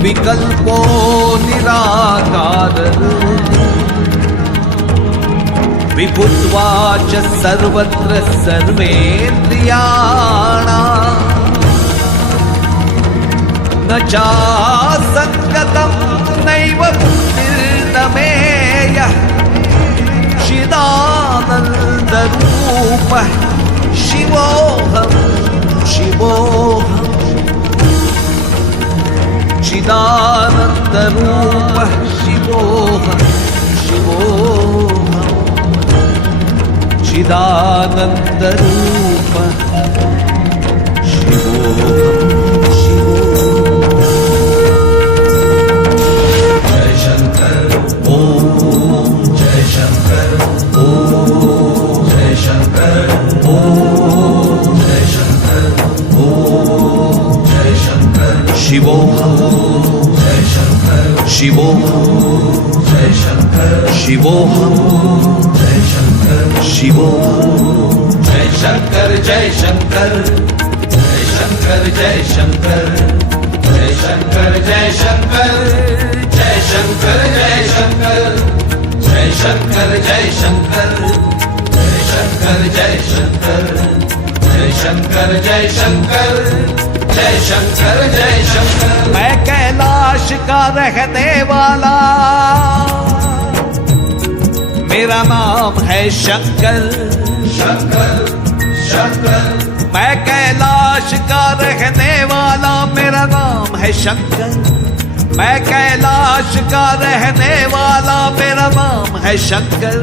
निर्विकल्पो निराकार। विभुत्वा च सर्वत्र सर्वेन्द्रियाणा न चासङ्गतं नैव बुद्धिर्नमेयः चिदानन्दरूपः शिवोऽहं शिवोऽहम् चिदानन्दरूपः शिवोऽहं शिवोऽहम् चिदानन्दरूपः शिवोऽहम् शिवोऽहं जय शंकर शिवोऽहं जय शंकर। जय शंकर जय शंकर। जय शंकर जय शंकर। जय शंकर जय शंकर। जय शंकर जय शंकर। जय शंकर जय शंकर। जय शंकर जय शंकर। जय शंकर जय शंकर। जय शङ्कर मैं कैलाश का रहने वाला। मेरा नाम है शंकर। शंकर शंकर। मैं कैलाश का रहने वाला मेरा नाम है शंकर। मैं कैलाश का रहने वाला मेरा नाम है शंकर।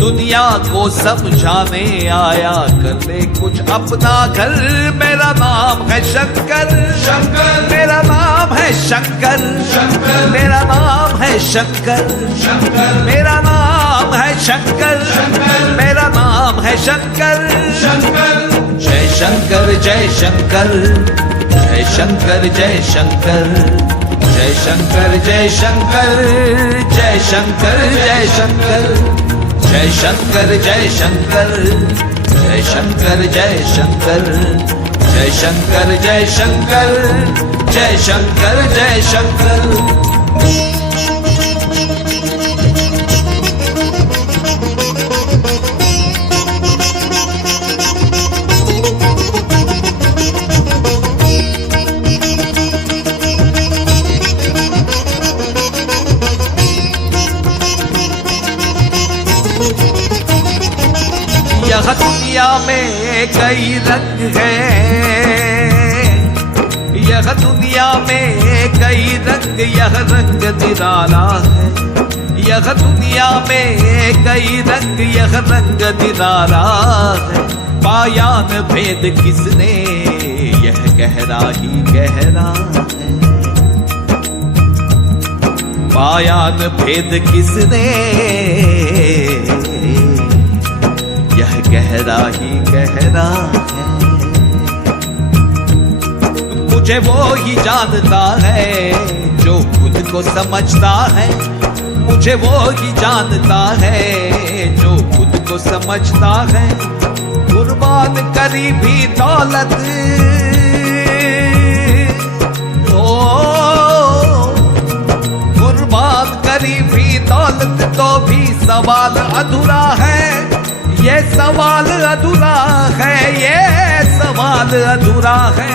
दुनिया को समझाने आया कर ले कुछ अपना घर मेरा नाम है शंकर। शंकर। मेरा नाम है शंकर। शंकर। मेरा नाम है शंकर। शंकर। मेरा शंकर मेरा नाम है शंकर शंकर जय शंकर जय शंकर जय शंकर जय शंकर जय शंकर जय शंकर जय शंकर जय शंकर जय शंकर जय शंकर जय शंकर जय शंकर जय शंकर जय शंकर जय शंकर जय शंकर कई रंग है। यह दुनिया में कई रंग, यह रंग निराला है। यह दुनिया में कई रंग, यह रंग निराला है। पायान भेद किसने, यह गहरा ही गहरा है। पायान भेद किसने, यह गहरा ही गहरा है। मुझे वो ही जानता है जो खुद को समझता है। मुझे वो ही जानता है जो खुद को समझता है। कुर्बान करी भी दौलत। ओ, कुर्बान करी भी दौलत तो भी सवाल अधूरा है। ये सवाल अधूरा है, ये सवाल अधूरा है,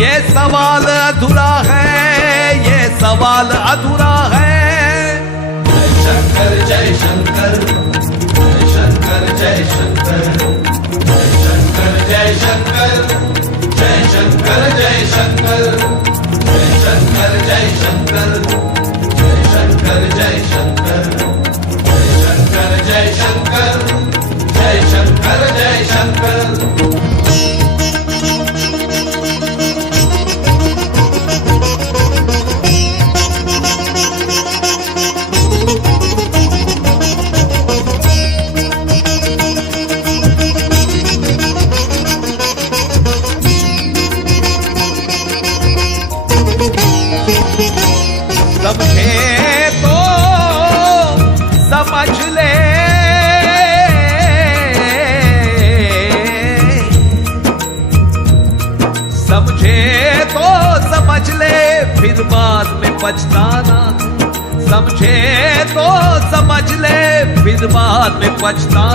ये सवाल अधूरा है, ये सवाल अधूरा है। जय शंकर जय शंकर जय शंकर जय शंकर जय शंकर जय शंकर जय शंकर जय शंकर जय शंकर जय शंकर।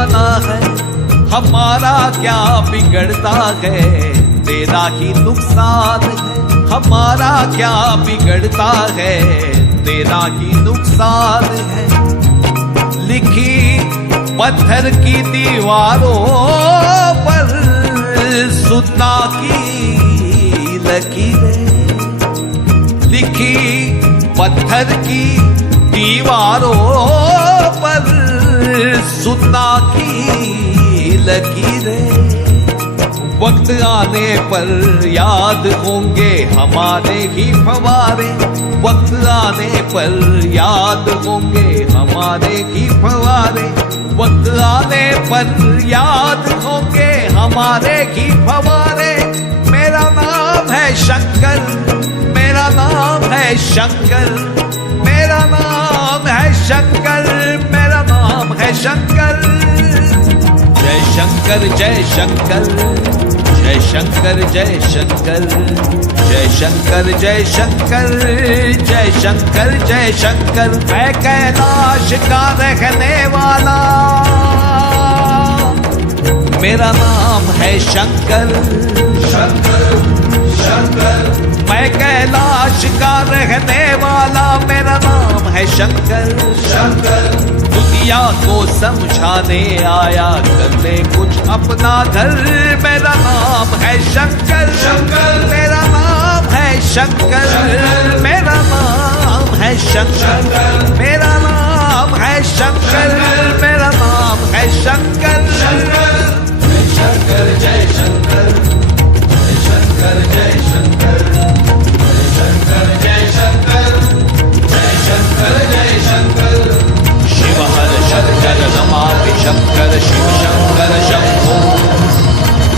पछताना है। हमारा क्या बिगड़ता है? तेरा ही नुकसान है। हमारा क्या बिगड़ता है? तेरा ही नुकसान है। लिखी पत्थर की दीवारों पर सुतना की लकीरें। लिखी पत्थर की दीवारों पर सुतना की लकीरें वक्त आने पर याद होंगे हमारे ही फवारे। वक्त आने पर याद होंगे हमारे ही फवारे। वक्त आने पर याद होंगे हमारे ही फवारे। मेरा नाम है शंकर, मेरा नाम है शंकर, मेरा नाम है शंकर। शंकर। जय शंकर जय शंकर। जय शंकर जय शंकर। जय शंकर जय शंकर। जय शंकर जय शंकर। मैं कैलाश का रहने वाला। मेरा नाम है शंकर। शंकर शंकर। मैं कैलाश का रहने वाला। मेरा नाम है शंकर। शंकर। दुनिया को समझाने आया करने कुछ अपना घर मेरा नाम है शंकर। शंकर। मेरा नाम है शंकर। मेरा नाम है शंकर। मेरा नाम है शंकर। मेरा नाम है शंकर शंकर। शंकर। शङ्कर शिव शङ्कर शम्भो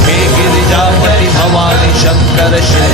हे गिरिजाकरि भवानि शङ्कर शिव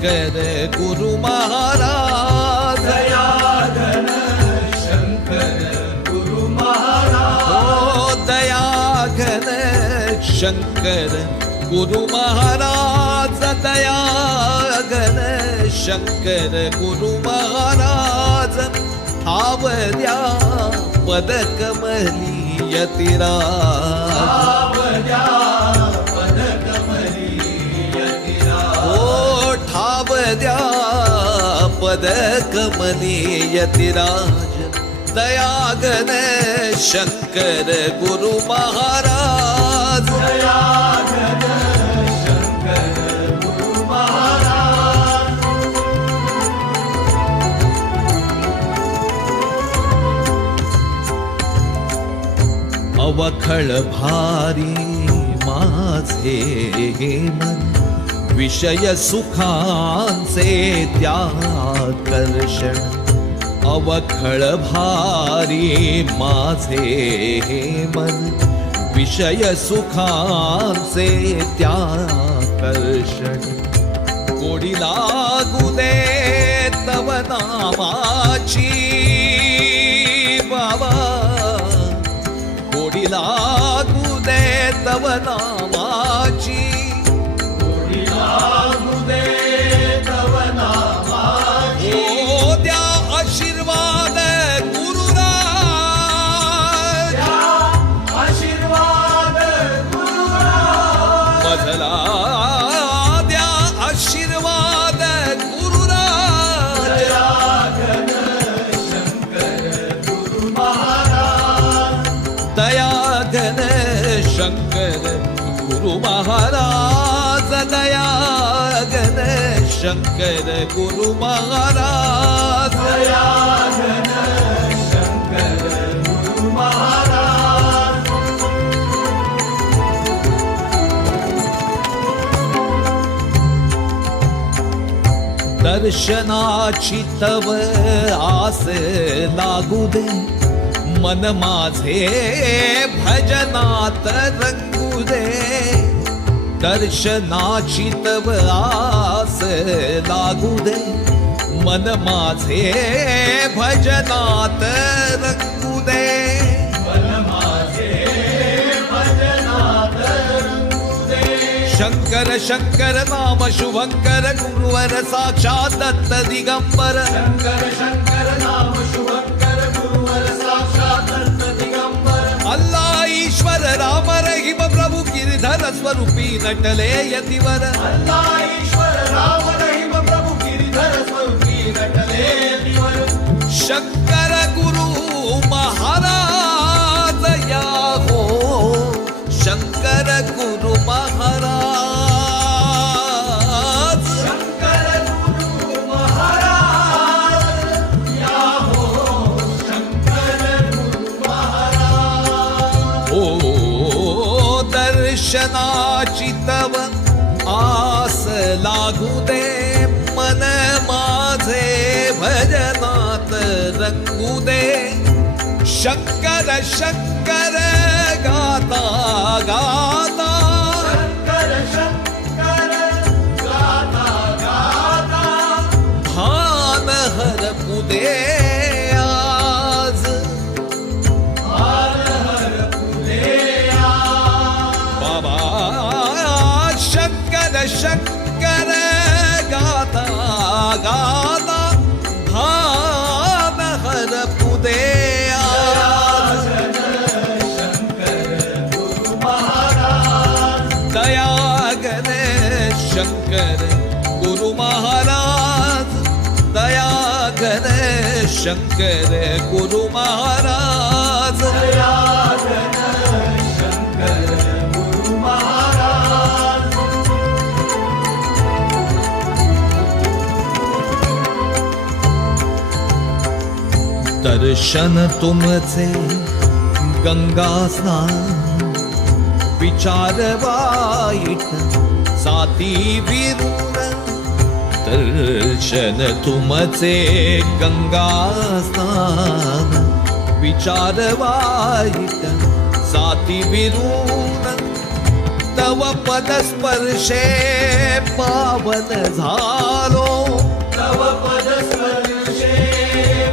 शंकर गुरु महाराज। दया घन शंकर गुरु महाराज। ओ दया घन शंकर गुरु महाराज। दया घन शंकर गुरु महाराज। आवद्या पदकमली यतिराज। पद कमनीयतिराज दयागन शंकर गुरु महाराज दयागन शंकर गुरु महाराज। अवखळ भारी माझे मन विषय सुखांचे त्याकर्षण अवखळ भारी माझे हे मन. विषय सुखांचे त्याकर्षण गोडी लागू दे तव नामाची बाबा. गोडी लागू दे तव नामाची महाराज दया गण शंकर गुरु महाराज दर्शनाची तव आस लागू दे मन माझे भजनात रंगू दे दर्शनाची तव आस लागू दे मन माझे भजनात रंगू दे शंकर शंकर नाम शुभंकर गुरुवर साक्षात दत्त दिगंबर शंकर शंकर नाम शुभंकर गुरुवर साक्षात दत्त दिगंबर अल्लाह ईश्वर राम रहीम प्रभु गिरधर स्वरूपी नटले यतिवर ईश्वर राम रंगू दे शंकर शंकर गाता गाता। शंकर गुरु महाराज. गुरु महाराज दर्शन तुमचे गंगा स्नान विचार वाईट साती वीर दर्शन तुमचे गंगा स्नान विचार वाईट साती विरून तव पदस्पर्शे पावन झालो तव पद स्पर्शे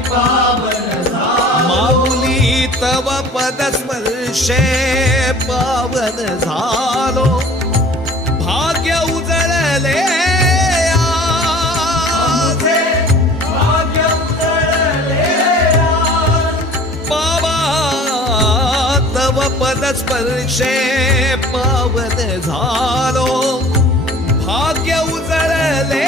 पावन झालो. माऊली तव पदस्पर्शे पावन झालो स्पर्शे पावन झालो. भाग्य उजळले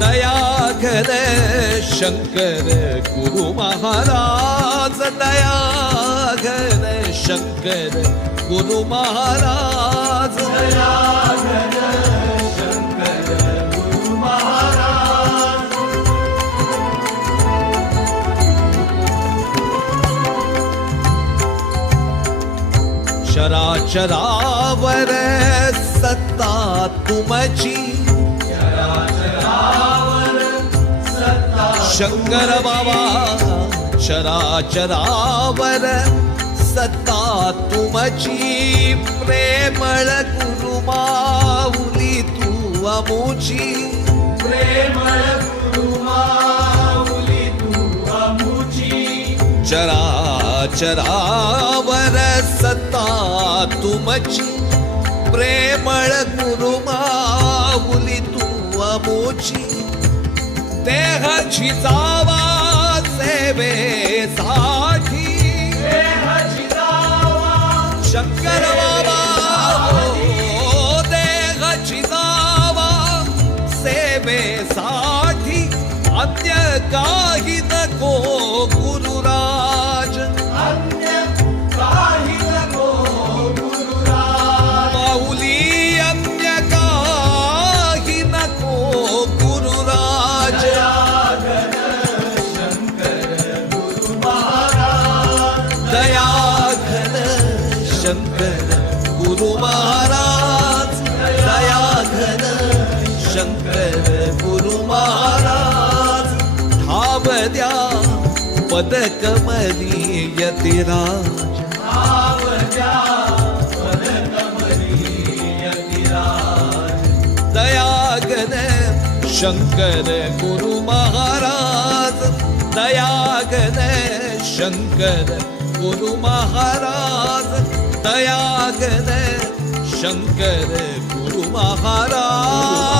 दयाघर शंकर गुरु महाराज दयाघर शंकर गुरु महाराज. दयाघर चराचरावर सत्ता तुमची शंकर बाबा चराचरावर सत्ता तुमची प्रेमळ गुरु माऊली तू अमुची प्रेमळ गुरु माऊली तू अमुची चरावर सत्ता तुमची प्रेमळ गुरुमाऊली तू अमोची. देहाची जावा सेवेसाठी शंकर, गुरु महाराज दयाघन शंकर, गुरु महाराज ठाव द्या पदकमली यतिराज। दयागन शंकर, गुरु महाराज। दयागन शंकर, गुरु महाराज। दयागन शंकर गुरु महाराज